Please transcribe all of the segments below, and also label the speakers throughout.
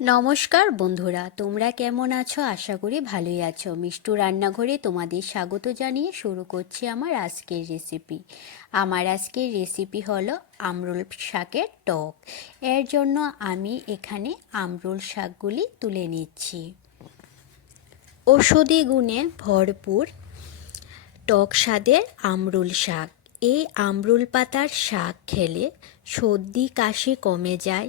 Speaker 1: নমস্কার বন্ধুরা, তোমরা কেমন আছো? আশা করি ভালোই আছো। মিষ্টু রান্নাঘরে তোমাদের স্বাগত জানিয়ে শুরু করছি আমার আজকের রেসিপি আমার আজকের রেসিপি হলো আমরুল শাকের টক। এর জন্য আমি এখানে আমরুল শাকগুলি তুলে নিচ্ছি। ঔষধি গুণে ভরপুর টক স্বাদের আমরুল শাক। এই আমরুল পাতার শাক খেলে সর্দি কাশি কমে যায়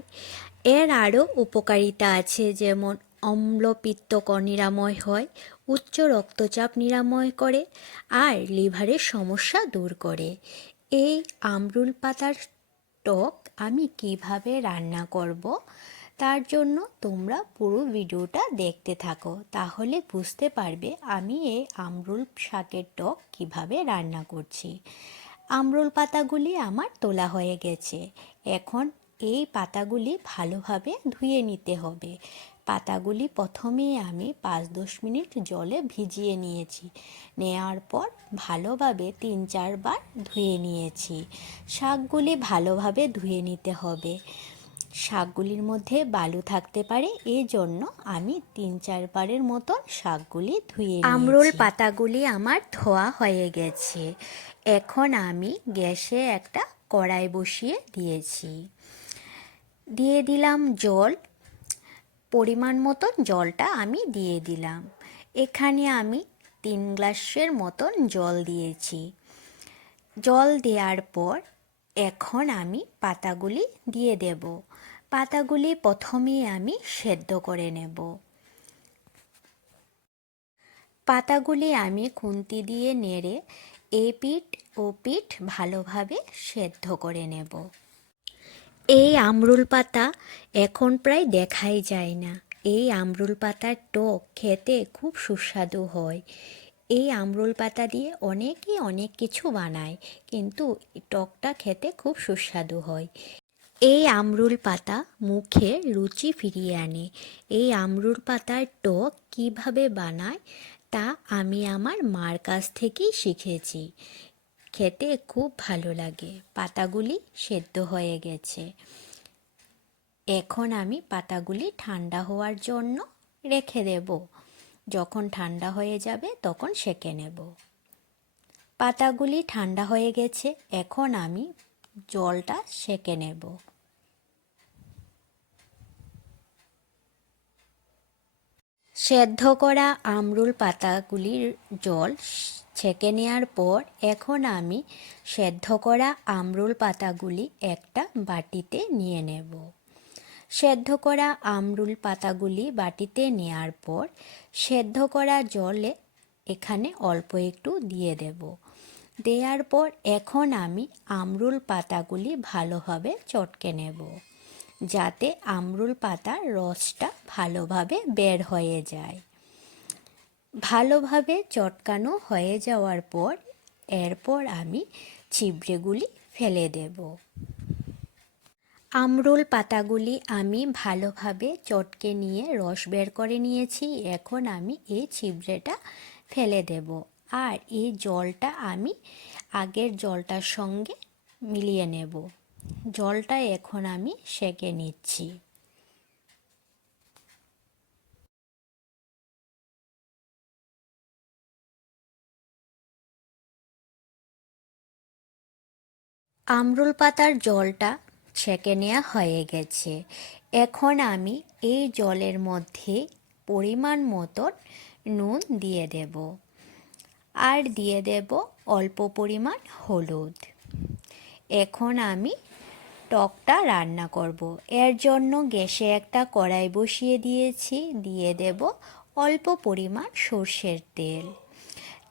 Speaker 1: এর আরও উপকারিতা আছে, যেমন অম্লপিত্তকর নিরাময় হয়, উচ্চ রক্তচাপ নিরাময় করে, আর লিভারের সমস্যা দূর করে। এই আমরুল পাতার টক আমি কীভাবে রান্না করব, তার জন্য তোমরা পুরো ভিডিওটা দেখতে থাকো। তাহলে বুঝতে পারবে আমি এই আমরুল শাকের টক কীভাবে রান্না করছি। আমরুল পাতাগুলি আমার তোলা হয়ে গেছে। এখন এই পাতাগুলি ভালোভাবে ধুয়ে নিতে হবে। পাতাগুলি প্রথমে আমি পাঁচ দশ মিনিট জলে ভিজিয়ে নিয়েছি। নেওয়ার পর ভালোভাবে তিন চারবার ধুয়ে নিয়েছি। শাকগুলি ভালোভাবে ধুয়ে নিতে হবে। শাকগুলির মধ্যে বালু থাকতে পারে এই জন্য আমি তিন চারবারের মতন শাকগুলি ধুয়ে আমরুল পাতাগুলি আমার ধোয়া হয়ে গেছে। এখন আমি গ্যাসে একটা কড়াই বসিয়ে দিয়েছি। দিয়ে দিলাম জল, পরিমাণ মতন জলটা আমি দিয়ে দিলাম। এখানে আমি তিন গ্লাসের মতন জল দিয়েছি। জল দেওয়ার পর এখন আমি পাতাগুলি দিয়ে দেব। পাতাগুলি প্রথমে আমি সেদ্ধ করে নেব। পাতাগুলি আমি খুন্তি দিয়ে নেড়ে এ পিঠ ও পিঠ ভালোভাবে সেদ্ধ করে নেব। এই আমরুল পাতা এখন প্রায় দেখাই যায় না। এই আমরুল পাতার টক খেতে খুব সুস্বাদু হয়। এই আমরুল পাতা দিয়ে অনেকেই অনেক কিছু বানায়, কিন্তু টকটা খেতে খুব সুস্বাদু হয়। এই আমরুল পাতা মুখে রুচি ফিরিয়ে আনে। এই আমরুল পাতার টক কীভাবে বানায় তা আমি আমার মার কাছ থেকেই শিখেছি। খেতে খুব ভালো লাগে। পাতাগুলি সেদ্ধ হয়ে গেছে। এখন আমি পাতাগুলি ঠান্ডা হওয়ার জন্য রেখে দেব। যখন ঠান্ডা হয়ে যাবে তখন সেঁকে নেব। পাতাগুলি ঠান্ডা হয়ে গেছে, এখন আমি জলটা সেঁকে নেব। সেদ্ধ করা আমরুল পাতাগুলির জল ছেঁকে নেওয়ার পর এখন আমি সেদ্ধ করা আমরুল পাতাগুলি একটা বাটিতে নিয়ে নেব। সেদ্ধ করা আমরুল পাতাগুলি বাটিতে নেওয়ার পর সেদ্ধ করা জলে এখানে অল্প একটু দিয়ে দেব। দেওয়ার পর এখন আমি আমরুল পাতাগুলি ভালোভাবে চটকে নেব। যাতে আমরুল পাতার রসটা ভালোভাবে বের হয়ে যায়। ভালোভাবে চটকানো হয়ে যাওয়ার পর এরপর আমি ছিবড়েগুলি ফেলে দেব। আমরুল পাতাগুলি আমি ভালোভাবে চটকে নিয়ে রস বের করে নিয়েছি। এখন আমি এই ছিবড়েটা ফেলে দেব আর এই জলটা আমি আগের জলটার সঙ্গে মিলিয়ে নেব। জলটা এখন আমি সেকে নিচ্ছি। আমরুল পাতার জলটা ছেঁকে নেওয়া হয়ে গেছে। এখন আমি এই জলের মধ্যে পরিমাণ মতন নুন দিয়ে দেব। আর দিয়ে দেব অল্প পরিমাণ হলুদ। এখন আমি টকটা রান্না করব। এর জন্য গ্যাসে একটা কড়াই বসিয়ে দিয়েছি। দিয়ে দেব অল্প পরিমাণ সর্ষের তেল।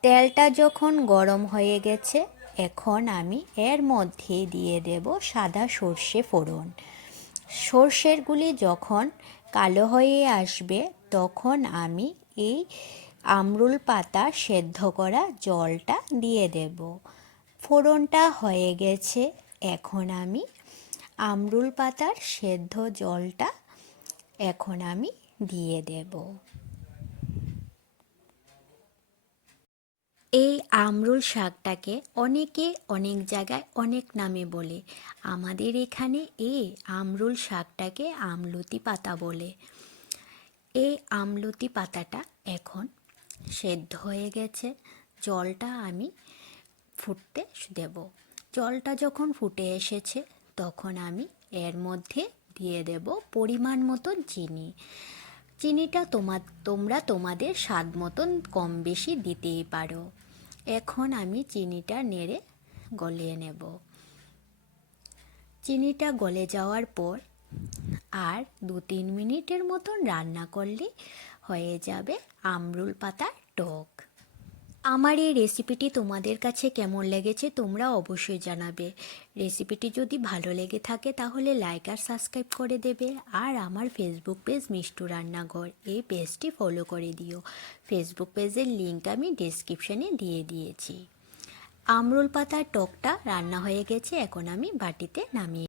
Speaker 1: তেলটা যখন গরম হয়ে গেছে, এখন আমি এর মধ্যে দিয়ে দেব সাদা সর্ষে ফোড়ন। সর্ষেরগুলি যখন কালো হয়ে আসবে, তখন আমি এই আমরুল পাতা সেদ্ধ করা জলটা দিয়ে দেব। ফোড়নটা হয়ে গেছে, এখন আমি আমরুল পাতার সেদ্ধ জলটা এখন আমি দিয়ে দেব। এই আমরুল শাকটাকে অনেকে অনেক জায়গায় অনেক নামে বলে। আমাদের এখানে এই আমরুল শাকটাকে আমলতি পাতা বলে। এই আমলতি পাতাটা এখন সেদ্ধ হয়ে গেছে। জলটা আমি ফুটতে দেব। জলটা যখন ফুটে এসেছে তখন আমি এর মধ্যে দিয়ে দেব পরিমাণ মতন চিনি। চিনিটা তোমার তোমরা তোমাদের স্বাদ মতন কম বেশি দিতেই পারো। এখন আমি চিনিটা নেড়ে গলিয়ে নেব। চিনিটা গলে যাওয়ার পর আর দু তিন মিনিটের মতন রান্না করলে হয়ে যাবে আমরুল পাতার টক। আমার এই রেসিপিটি তোমাদের কাছে কেমন লেগেছে তোমরা অবশ্যই জানাবে। রেসিপিটি যদি ভালো লেগে থাকে তাহলে লাইক আর সাবস্ক্রাইব করে দেবে আর আমার ফেসবুক পেজ মিষ্টু রান্নাঘর এই পেজটি ফলো করে দিও। ফেসবুক পেজের লিঙ্ক আমি ডিসক্রিপশানে দিয়ে দিয়েছি। আমরুল পাতার টকটা রান্না হয়ে গেছে, এখন আমি বাটিতে নামিয়ে